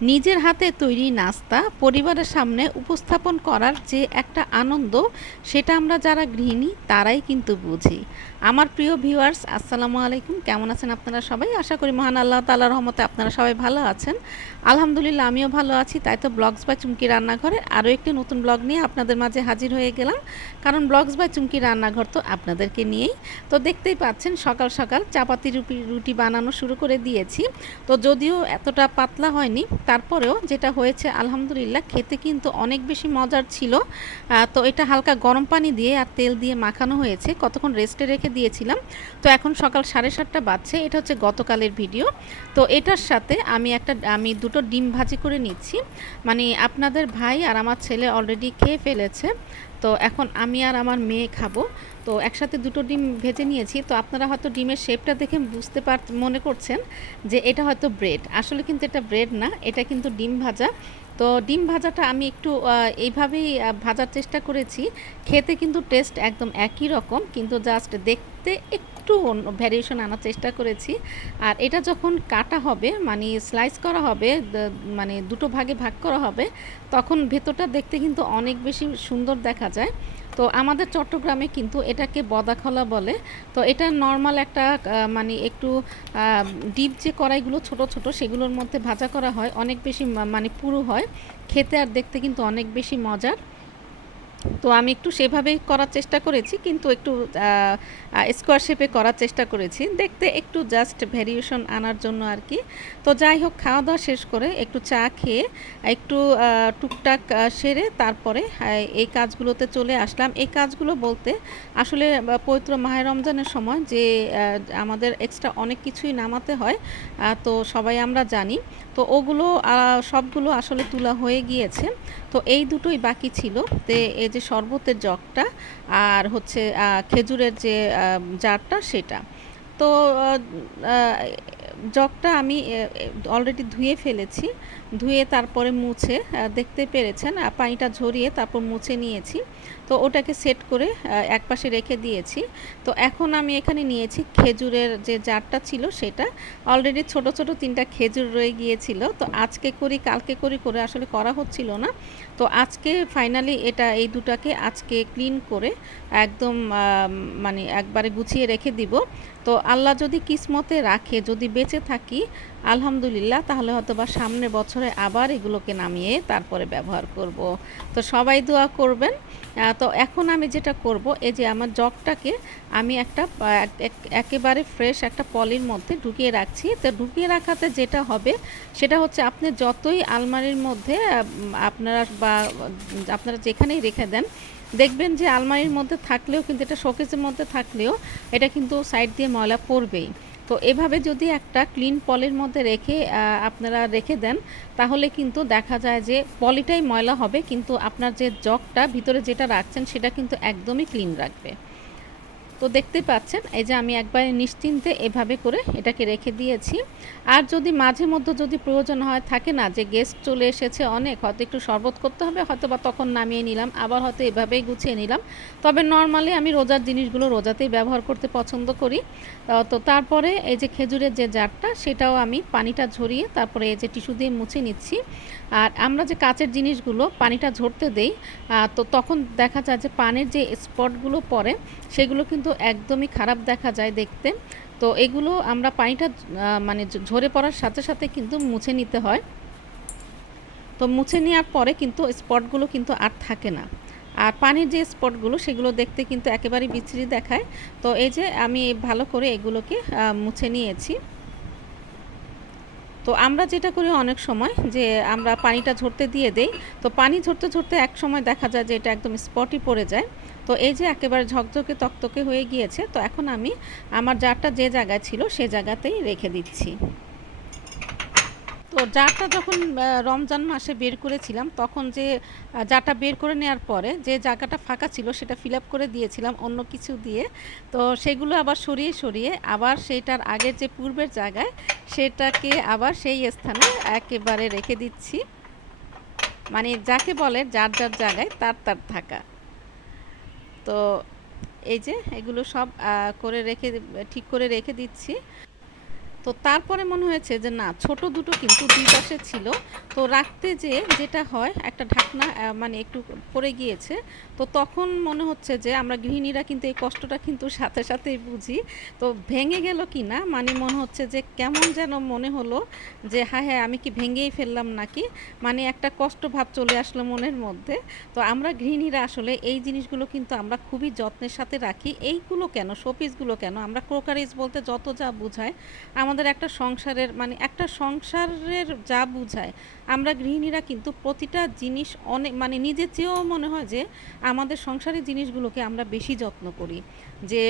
নিজের হাতে তৈরি নাস্তা পরিবারের সামনে উপস্থাপন করার যে একটা আনন্দ, সেটা আমরা যারা গৃহিণী, তারাই কিন্তু বুঝি। আমার প্রিয় ভিউয়ার্স আসসালামু আলাইকুম। কেমন আছেন আপনারা সবাই? আশা করি মহান আল্লাহ তাআলার রহমতে আপনারা সবাই ভালো আছেন। আলহামদুলিল্লাহ, আমিও ভালো আছি। তাই তো ব্লগস বাই চুমকি রান্নাঘরে আরও একটি নতুন ব্লগ নিয়ে আপনাদের মাঝে হাজির হয়ে গেলাম। কারণ ব্লগস বাই চুমকি রান্নাঘর তো আপনাদেরকে নিয়েই। তো দেখতেই পাচ্ছেন, সকাল সকাল চাপাতি রুটি রুটি বানানো শুরু করে দিয়েছি। তো যদিও এতটা পাতলা হয়নি তারপরেও যেটা হয়েছে, আলহামদুলিল্লাহ খেতে কিন্তু অনেক বেশি মজার ছিল। তো এটা হালকা গরম পানি দিয়ে আর তেল দিয়ে মাখানো হয়েছে। কতক্ষণ রেস্টে রেখে দিয়েছিলাম। তো এখন সকাল সাড়ে সাতটা বাজছে। এটা হচ্ছে গতকালের ভিডিও তো এটার সাথে আমি একটা, আমি দুটো ডিম ভাজি করে নিচ্ছি। মানে আপনাদের ভাই আর আমার ছেলে অলরেডি খেয়ে ফেলেছে। তো এখন আমি আর আমার মেয়ে খাব। তো একসাথে দুটো ডিম ভেজে নিয়েছি। তো আপনারা হয়তো ডিমের শেপটা দেখে বুঝতে পার, মনে করছেন যে এটা হয়তো ব্রেড আসলে কিন্তু এটা ব্রেড না, এটা কিন্তু ডিম ভাজা। তো ডিম ভাজাটা আমি একটু এইভাবেই ভাজার চেষ্টা করেছি। খেতে কিন্তু টেস্ট একদম একই রকম, কিন্তু জাস্ট দেখতে একটু ভ্যারিয়েশন আনার চেষ্টা করেছি। আর এটা যখন কাটা হবে মানে স্লাইস করা হবে মানে দুটো ভাগে ভাগ করা হবে, তখন ভেতরটা দেখতে কিন্তু অনেক বেশি সুন্দর দেখা যায়। তো আমাদের চট্টগ্রামে কিন্তু এটাকে বদাখলা বলে। তো এটা নর্মাল একটা মানে একটু ডিপ যে কড়াইগুলো ছোট ছোট, সেগুলোর মধ্যে ভাজা করা হয়, অনেক বেশি মানে পুরু হয়। খেতে আর দেখতে কিন্তু অনেক বেশি মজার। তো আমি একটু সেভাবেই করার চেষ্টা করেছি, কিন্তু একটু স্কোয়ার শেপে করার চেষ্টা করেছি। দেখতে একটু জাস্ট ভ্যারিয়েশন আনার জন্য আর কি। তো যাই হোক খাওয়া দাওয়া শেষ করে একটু চা খেয়ে, একটু টুকটাক সেরে তারপরে এই কাজগুলোতে চলে আসলাম। এই কাজগুলো বলতে আসলে পবিত্র মাহে রমজানের সময় যে আমাদের এক্সট্রা অনেক কিছুই নামাতে হয় তো সবাই আমরা জানি। তো ওগুলো সবগুলো আসলে তোলা হয়ে গিয়েছে। তো এই দুটোই বাকি ছিল। তে এই যে শরবতের জগটা আর হচ্ছে খেজুরের যে জারটা সেটা। তো জগটা আমি অলরেডি ধুয়ে ফেলেছি। ধুয়ে তারপরে মুছে দেখতে পেরেছেন পানিটা ঝরিয়ে তারপর মুছে নিয়েছি। তো ওটাকে সেট করে আহ, একপাশে রেখে দিয়েছি। তো এখন আমি এখানে নিয়েছি খেজুরের যে জারটা ছিল সেটা। অলরেডি ছোট ছোট তিনটা খেজুর রয়ে গিয়েছিল। তো আজকে করি কালকে করি করে আসলে করা হচ্ছিল না। তো আজকে ফাইনালি এটা এই দুটাকে আজকে ক্লিন করে একদম মানে একবারে গুছিয়ে রেখে দিব। তো আল্লাহ যদি কিসমতে রাখে যদি বেঁচে থাকি আলহামদুলিল্লাহ, তাহলে হয়তো বা সামনের বছরে আবার এগুলোকে নামিয়ে তারপরে ব্যবহার করব। তো সবাই দোয়া করবেন। তো এখন আমি যেটা করব, এই যে আমার জগটাকে আমি একটা এক- এক- একেবারে ফ্রেশ একটা পলির মধ্যে ঢুকিয়ে রাখছি। তো ঢুকিয়ে রাখাতে যেটা হবে, সেটা হচ্ছে আপনি যতই আলমারির মধ্যে আপনারা বা, আপনারা যেখানেই রেখে দেন, দেখবেন যে আলমারির মধ্যে থাকলেও কিন্তু, এটা শোকেসের মধ্যে থাকলেও, এটা কিন্তু সাইড দিয়ে ময়লা পড়বেই। তো এভাবে যদি একটা ক্লিন পলের মধ্যে রেখে আপনারা রেখে দেন, তাহলে কিন্তু দেখা যায় যে পলিটাই ময়লা হবে, কিন্তু আপনার যে জগটা ভিতরে যেটা রাখছেন সেটা কিন্তু একদমই ক্লিন রাখবে। তো দেখতেই পাচ্ছেন, এই যে আমি একবারে নিশ্চিন্তে এভাবে করে এটাকে রেখে দিয়েছি। আর যদি মাঝে মধ্যে যদি প্রয়োজন হয়, থাকে না যে গেস্ট চলে এসেছে অনেক, হয়তো একটু শরবত করতে হবে, হয়তো বা তখন নামিয়ে নিলাম, আবার হয়তো এভাবেই গুছিয়ে নিলাম। তবে নর্মালি আমি রোজার জিনিসগুলো রোজাতেই ব্যবহার করতে পছন্দ করি। তো তারপরে এই যে খেজুরের যে জারটা, সেটাও আমি পানিটা ঝরিয়ে তারপরে এই যে টিস্যু দিয়ে মুছে নিচ্ছি। আর আমরা যে কাচের জিনিসগুলো পানিটা ঝরতে দেই তো তখন দেখা যায় যে পানের যে স্পটগুলো পড়ে, সেগুলো কিন্তু একদমই খারাপ দেখা যায় দেখতে। তো এগুলো আমরা পানিটা মানে ঝরে পড়ার সাথে সাথে কিন্তু মুছে নিতে হয়। তো মুছে নেওয়ার পরে কিন্তু স্পটগুলো কিন্তু আর থাকে না। আর পানির যে স্পটগুলো, সেগুলো দেখতে কিন্তু একেবারেই বিচ্ছিরি দেখায়। তো এই যে আমি ভালো করে এগুলোকে মুছে নিয়েছি। তো আমরা যেটা করি অনেক সময় যে আমরা পানিটা ঝরতে দিয়ে দেই। তো পানি ঝরতে ঝরতে এক সময় দেখা যায় যে এটা একদম স্পটই পড়ে যায়। তো এই যে একেবারে ঝকঝকে তকতকে হয়ে গিয়েছে, তো এখন আমি আমার জারটা যে জায়গায় ছিল সে জায়গাতেই রেখে দিচ্ছি। তো জারটা যখন রমজান মাসে বের করেছিলাম, তখন যে জারটা বের করে নেওয়ার পরে যে জায়গাটা ফাঁকা ছিল সেটা ফিল করে দিয়েছিলাম অন্য কিছু দিয়ে। তো সেগুলো আবার সরিয়ে সরিয়ে আবার সেইটার আগের যে পূর্বের জায়গায় সেটাকে আবার সেই স্থানে একেবারে রেখে দিচ্ছি। মানে যাকে বলে যার যার জায়গায় তার তার থাকা। তো এই যে এগুলো সব করে রেখে, ঠিক করে রেখে দিচ্ছি। তো তারপরে মনে হয়েছে যে না, ছোট দুটো কিন্তু দুই পাশে ছিল। তো রাখতে যে যেটা হয়, একটা ঢাকনা মানে একটু পড়ে গিয়েছে। তো তখন মনে হচ্ছে যে আমরা গৃহিণীরা কিন্তু এই কষ্টটা কিন্তু সাথে সাথেই বুঝি। তো ভেঙে গেল কি না মানে মনে হচ্ছে যে কেমন যেন মনে হলো যে হ্যাঁ হ্যাঁ আমি কি ভেঙেই ফেললাম নাকি? মানে একটা কষ্ট ভাব চলে আসলো মনের মধ্যে। তো আমরা গৃহিণীরা আসলে এই জিনিসগুলো কিন্তু আমরা খুবই যত্নের সাথে রাখি। এইগুলো কেন, শোপিসগুলো কেন? আমরা ক্রোকারিজ বলতে যত যা বোঝায়, আমাদের একটা সংসারের মানে একটা সংসারের যা বোঝায়, আমরা গৃহিণীরা কিন্তু প্রতিটা জিনিস অনেক মানে নিজের চেয়েও মনে হয় যে আমাদের সংসারের জিনিসগুলোকে আমরা বেশি যত্ন করি। যে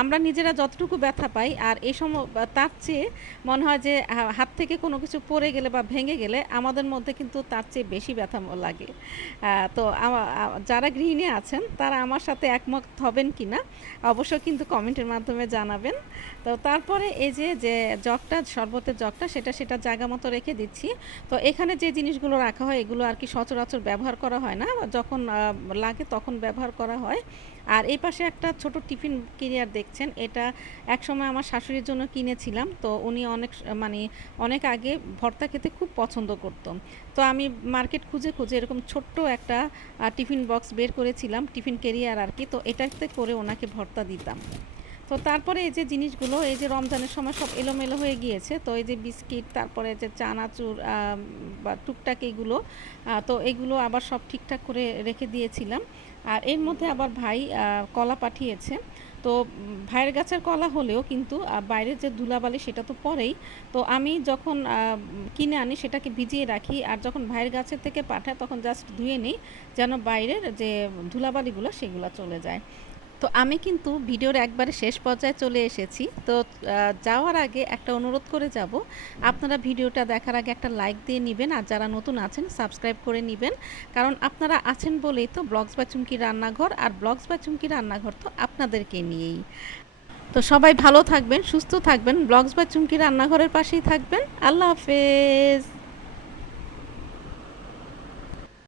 আমরা নিজেরা যতটুকু ব্যথা পাই আর এই সময় তার চেয়ে মনে হয় যে হাত থেকে কোনো কিছু পড়ে গেলে বা ভেঙে গেলে আমাদের মধ্যে কিন্তু তার চেয়ে বেশি ব্যথা লাগে। তো যারা গৃহিণী আছেন তারা আমার সাথে একমত হবেন কি না অবশ্যই কিন্তু কমেন্টের মাধ্যমে জানাবেন। তো তারপরে এই যে যে জগটা, শরবতের জগটা, সেটা সেটা জায়গা মতো রেখে দিচ্ছি। তো এখানে যে জিনিসগুলো রাখা হয়, এগুলো আর কি সচরাচর ব্যবহার করা হয় না। যখন লাগে তখন ব্যবহার করা হয়। আর এই পাশে একটা ছোট টিফিন কেরিয়ার দেখছেন। এটা একসময় আমার শাশুড়ির জন্য কিনেছিলাম। তো উনি অনেক মানে অনেক আগে ভর্তা খেতে খুব পছন্দ করত। তো আমি মার্কেট খুঁজে খুঁজে এরকম ছোট্ট একটা টিফিন বক্স বের করেছিলাম, টিফিন কেরিয়ার আর কি। তো এটাতে করে ওনাকে ভর্তা দিতাম। তো তারপরে এই যে জিনিসগুলো, এই যে রমজানের সময় সব এলোমেলো হয়ে গিয়েছে, তো এই যে বিস্কিট, তারপরে যে চানাচুর বা টুকটাক এগুলো তো এগুলো আবার সব ঠিকঠাক করে রেখে দিয়েছিলাম। আর এর মধ্যে আবার ভাই কলা পাঠিয়েছে। তো ভাইয়ের গাছের কলা হলেও কিন্তু বাইরের যে ধুলাবালি সেটা তো পরেই। তো আমি যখন কিনে আনি সেটাকে ভিজিয়ে রাখি, আর যখন ভাইয়ের গাছের থেকে পাঠায় তখন জাস্ট ধুয়ে নিই, যেন বাইরের যে ধুলাবালিগুলো সেগুলো চলে যায়। তো আমি কিন্তু ভিডিওর একবারে শেষ পর্যায়ে চলে এসেছি। তো যাওয়ার আগে একটা অনুরোধ করে যাব। আপনারা ভিডিওটা দেখার আগে একটা লাইক দিয়ে নেবেন আর যারা নতুন আছেন, সাবস্ক্রাইব করে নেবেন। কারণ আপনারা আছেন বলেই তো ব্লগস বা চুমকি রান্নাঘর, আর ব্লগস বা চুমকি রান্নাঘর তো আপনাদেরকে নিয়েই। তো সবাই ভালো থাকবেন, সুস্থ থাকবেন, ব্লগস বা চুমকি রান্নাঘরের পাশেই থাকবেন। আল্লাহ হাফেজ।